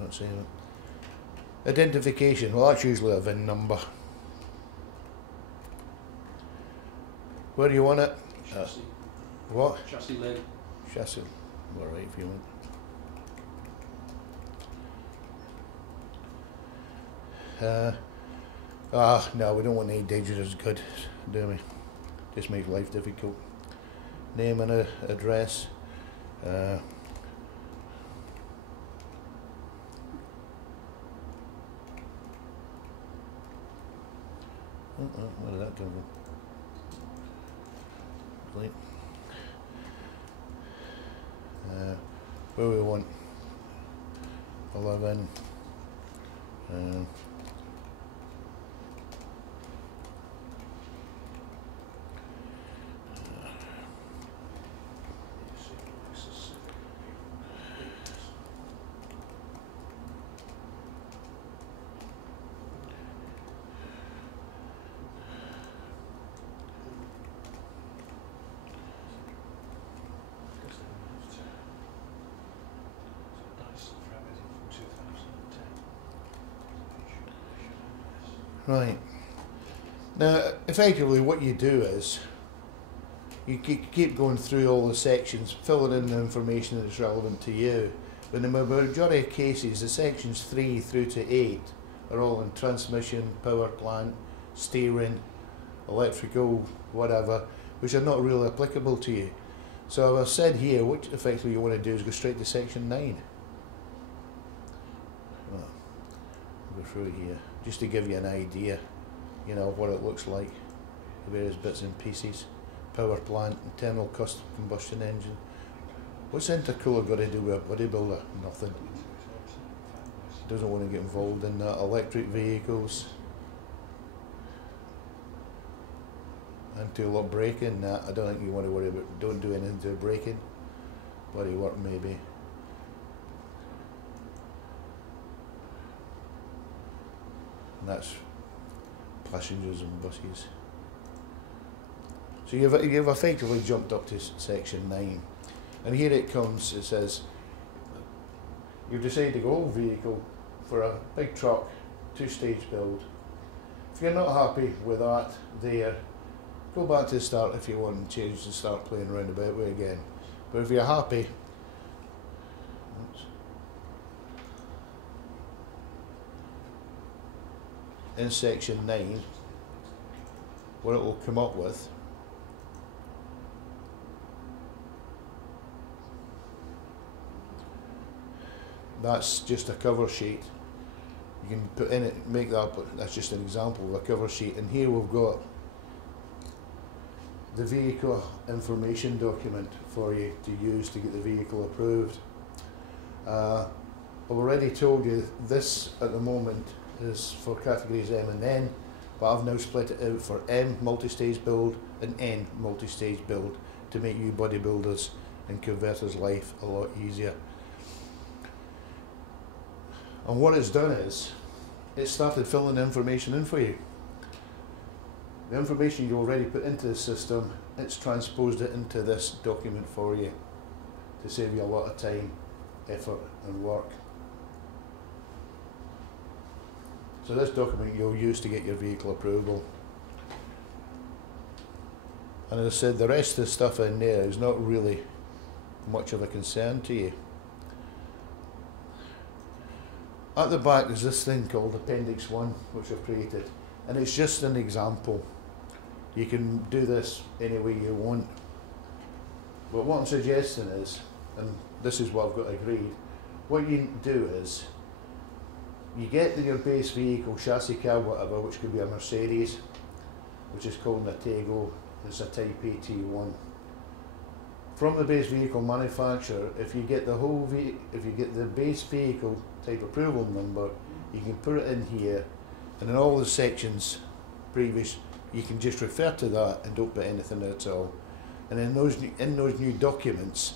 not saying it. Identification, well that's usually a VIN number. Where do you want it? Chassis. What? Chassis leg. Chassis. Alright if you want. No, we don't want any dangerous goods, do we? Just makes life difficult. Name and address. Where did that come from? Right. Where we want 11. Right. Now, effectively what you do is you keep going through all the sections, filling in the information that's relevant to you. But in the majority of cases, the sections 3 through to 8 are all in transmission, power plant, steering, electrical, whatever, which are not really applicable to you. So I've said here, what effectively you want to do is go straight to section 9. Well, I'll go through here, just to give you an idea, you know, what it looks like, the various bits and pieces. Power plant, internal combustion engine. What's intercooler got to do with a bodybuilder? Nothing. Doesn't want to get involved in that. Electric vehicles. Anti-lock braking, nah, I don't think you want to worry about, don't do anything to braking. Body work maybe. And that's passengers and buses. So you've effectively jumped up to section 9. And here it comes, it says, you've decided to go vehicle for a big truck, 2-stage build. If you're not happy with that there, go back to the start if you want and change and start playing around about with it again. But if you're happy, in section 9, what it will come up with that's just a cover sheet. You can put in it, make that, but that's just an example of a cover sheet. And here we've got the vehicle information document for you to use to get the vehicle approved. I've already told you this at the moment is for categories M and N, but I've now split it out for M multi-stage build and N multi-stage build to make you bodybuilders and converters' life a lot easier. And what it's done is, it started filling the information in for you. The information you already put into the system, it's transposed it into this document for you to save you a lot of time, effort and work. So this document you'll use to get your vehicle approval. And as I said, the rest of the stuff in there is not really much of a concern to you. At the back there's this thing called Appendix 1, which I've created, and it's just an example. You can do this any way you want. But what I'm suggesting is, and this is what I've got agreed, what you do is, you get your base vehicle, chassis car, whatever, which could be a Mercedes, which is called an Atego, it's a Type AT1. From the base vehicle manufacturer, if you get the base vehicle type approval number, you can put it in here, and in all the sections previous, you can just refer to that and don't put anything at all. And in those new documents,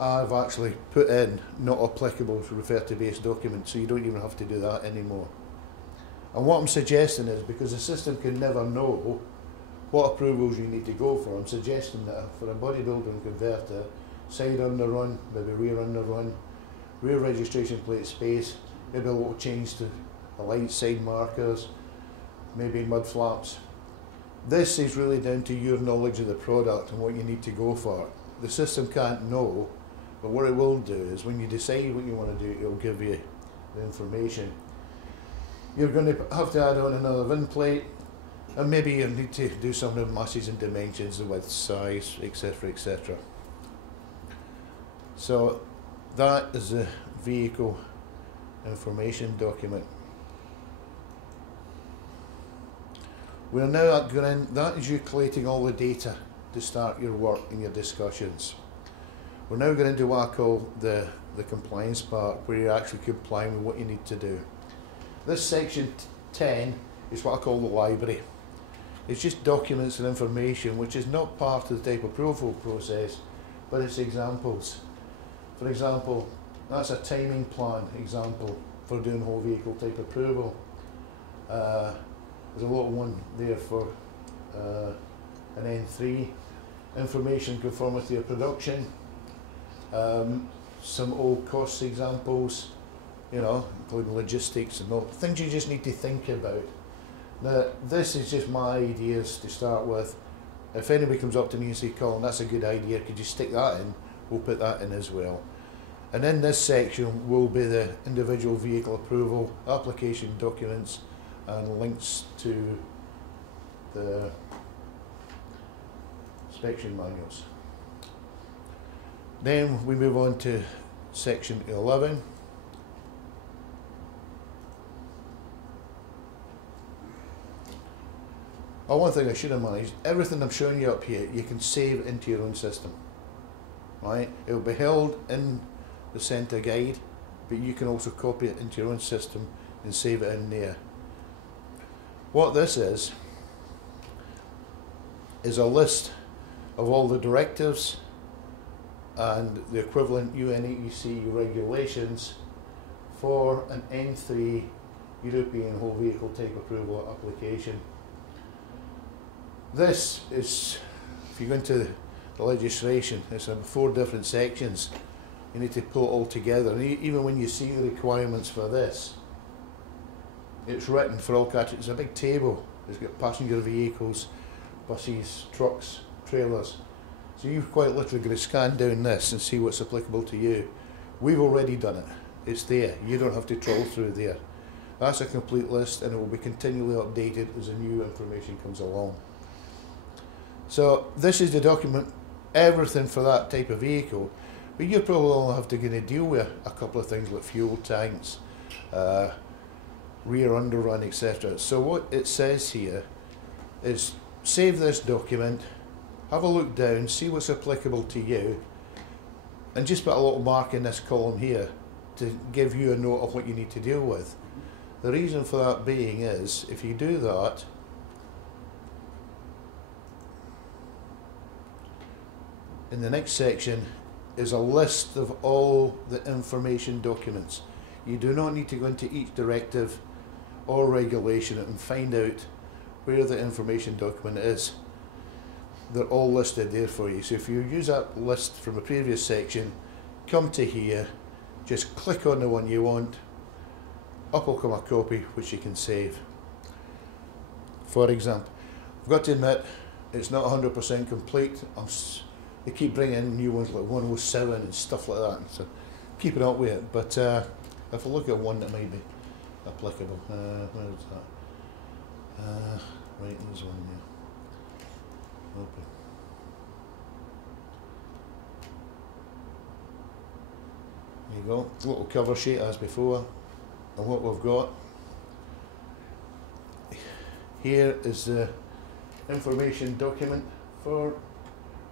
I've actually put in not applicable to refer to base documents, so you don't even have to do that anymore. And what I'm suggesting is, because the system can never know what approvals you need to go for, I'm suggesting that for a bodybuilder and converter, side on the run, maybe rear on the run, rear registration plate space, maybe a little change to the light side markers, maybe mud flaps. This is really down to your knowledge of the product and what you need to go for. The system can't know, but what it will do is when you decide what you want to do, it will give you the information. You're going to have to add on another VIN plate, and maybe you need to do some of the masses and dimensions, the width, size, etc, etc. So that is the vehicle information document. We're now going in, that is you collating all the data to start your work and your discussions. We're now going into what I call the compliance part, where you're actually complying with what you need to do. This section 10 is what I call the library. It's just documents and information which is not part of the type approval process, but it's examples. For example, that's a timing plan example for doing whole vehicle type approval. There's a little one there for an N3, information conformity of production, some old cost examples, you know, including logistics and all things you just need to think about. Now, this is just my ideas to start with. If anybody comes up to me and say, Colin, that's a good idea, could you stick that in? We'll put that in as well. And in this section will be the individual vehicle approval, application documents, and links to the inspection manuals. Then we move on to section 11. Oh, one thing I should have managed, everything I'm showing you up here, you can save into your own system. Right? It will be held in the centre guide, but you can also copy it into your own system and save it in there. What this is a list of all the directives and the equivalent UNEC regulations for an N3 European whole vehicle type approval application. This is, if you go into the legislation, it's in 4 different sections. You need to pull it all together, and even when you see the requirements for this, it's written for all categories. It's a big table. It's got passenger vehicles, buses, trucks, trailers. So you've quite literally got to scan down this and see what's applicable to you. We've already done it. It's there. You don't have to troll through there. That's a complete list, and it will be continually updated as the new information comes along. So this is the document, everything for that type of vehicle. But you probably only have to deal with a couple of things like fuel tanks, rear underrun, etc. So what it says here is save this document, have a look down, see what's applicable to you, and just put a little mark in this column here to give you a note of what you need to deal with. The reason for that being is, if you do that, in the next section is a list of all the information documents. You do not need to go into each directive or regulation and find out where the information document is. They're all listed there for you. So if you use that list from a previous section, come to here, just click on the one you want, up will come a copy which you can save. For example, I've got to admit, it's not 100% complete. They keep bringing in new ones like 107 and stuff like that, so keeping up with it. But if I look at one that might be applicable, where is that? Right, there's one there. Open. There you go, little cover sheet as before, and what we've got here is the information document for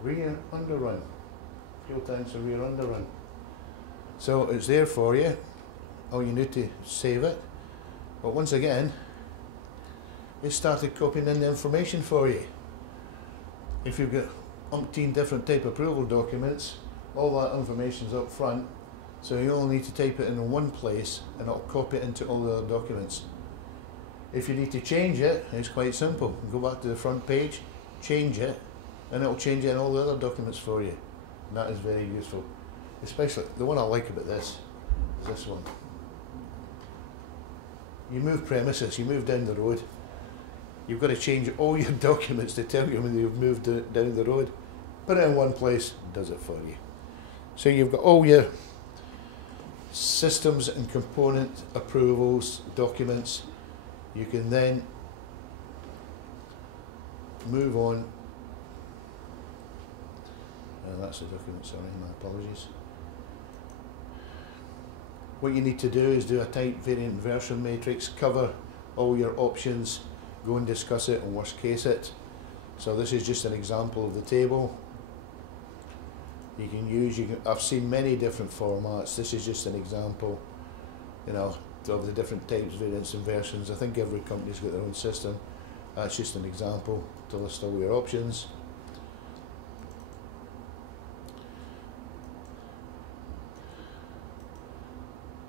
rear underrun, fuel tanks and rear underrun. So it's there for you. All you need to save it. But once again, it started copying in the information for you. If you've got umpteen different type approval documents, all that information's up front, so you only need to type it in one place and it'll copy it into all the other documents. If you need to change it, it's quite simple. Go back to the front page, change it, and it'll change it in all the other documents for you. And that is very useful. Especially, the one I like about this is this one. You move premises, you move down the road. You've got to change all your documents to tell you when you've moved down the road. Put it in one place, does it for you. So you've got all your systems and component approvals, documents. You can then move on. That's the document, sorry, my apologies. What you need to do is do a type variant version matrix, cover all your options, go and discuss it and worst case it. So this is just an example of the table. You can use, I've seen many different formats. This is just an example, you know, of the different types, variants and versions. I think every company's got their own system. That's just an example to list all your options.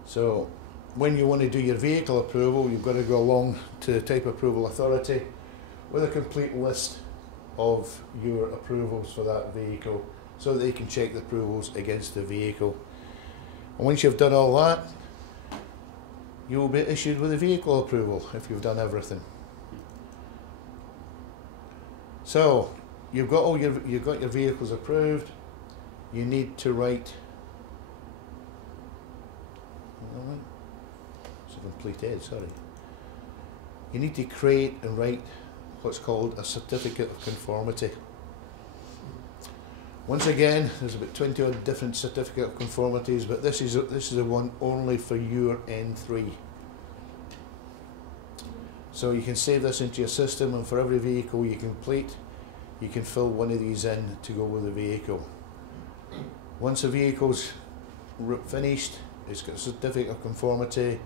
So when you want to do your vehicle approval, you've got to go along to the Type Approval Authority with a complete list of your approvals for that vehicle so that they can check the approvals against the vehicle. And once you've done all that, you will be issued with a vehicle approval if you've done everything. So you've got your vehicles approved. You need to write. It's a complete edge, sorry. You need to create and write what's called a certificate of conformity. Once again, there's about 20 odd different certificate of conformities, but this is a one only for your N3. So you can save this into your system, and for every vehicle you complete, you can fill one of these in to go with the vehicle. Once the vehicle's finished, it's got a certificate of conformity,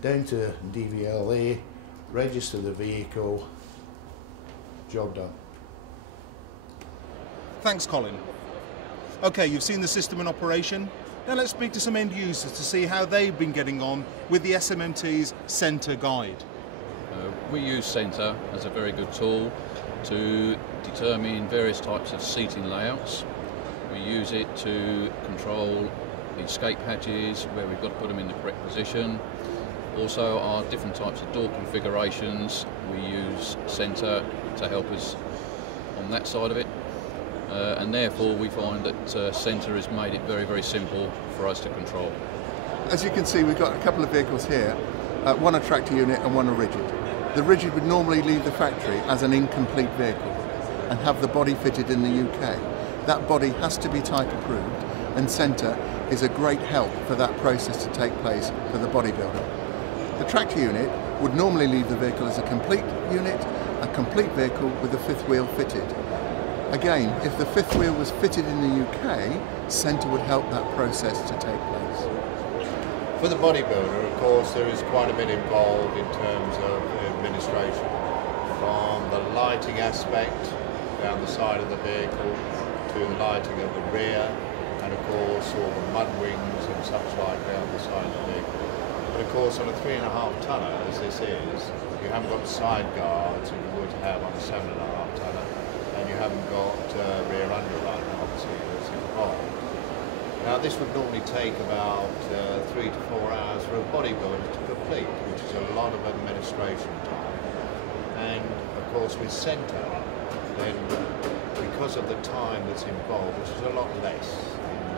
down to DVLA, register the vehicle, job done. Thanks, Colin. Okay, you've seen the system in operation. Now let's speak to some end users to see how they've been getting on with the SMMT's Centre Guide. We use Centre as a very good tool to determine various types of seating layouts. We use it to control the escape hatches, where we've got to put them in the correct position. Also our different types of door configurations, we use Centre to help us on that side of it. And therefore we find that Centre has made it very, very simple for us to control. As you can see, we've got a couple of vehicles here, one a tractor unit and one a rigid. The rigid would normally leave the factory as an incomplete vehicle and have the body fitted in the UK. That body has to be type approved, and Centre is a great help for that process to take place for the bodybuilder. The tractor unit would normally leave the vehicle as a complete unit, a complete vehicle with the fifth wheel fitted. Again, if the fifth wheel was fitted in the UK, Centre would help that process to take place. For the bodybuilder, of course, there is quite a bit involved in terms of administration, from the lighting aspect down the side of the vehicle to the lighting of the rear, and of course all the mud wings and such like down the side of the vehicle. But of course on a 3.5 tonner, as this is, you haven't got side guards that you would have on a 7.5 tonner, and you haven't got rear underrun, obviously, that's involved. Now this would normally take about 3 to 4 hours for a bodybuilder to complete, which is a lot of administration time. And of course with Centre, then because of the time that's involved, which is a lot less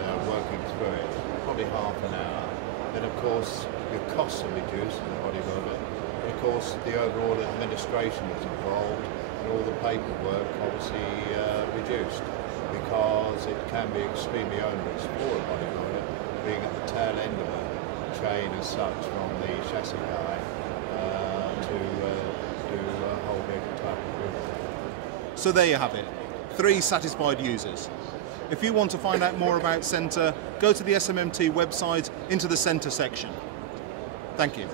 in working through it, probably half an hour, then of course your costs are reduced in the bodybuilder, but of course the overall administration that's involved and all the paperwork obviously reduced, because it can be extremely onerous for a bodybuilder, being at the tail end of a chain as such, from the chassis guy to do a whole vehicle type approval. So there you have it, 3 satisfied users. If you want to find out more about Centre, go to the SMMT website into the Centre section. Thank you.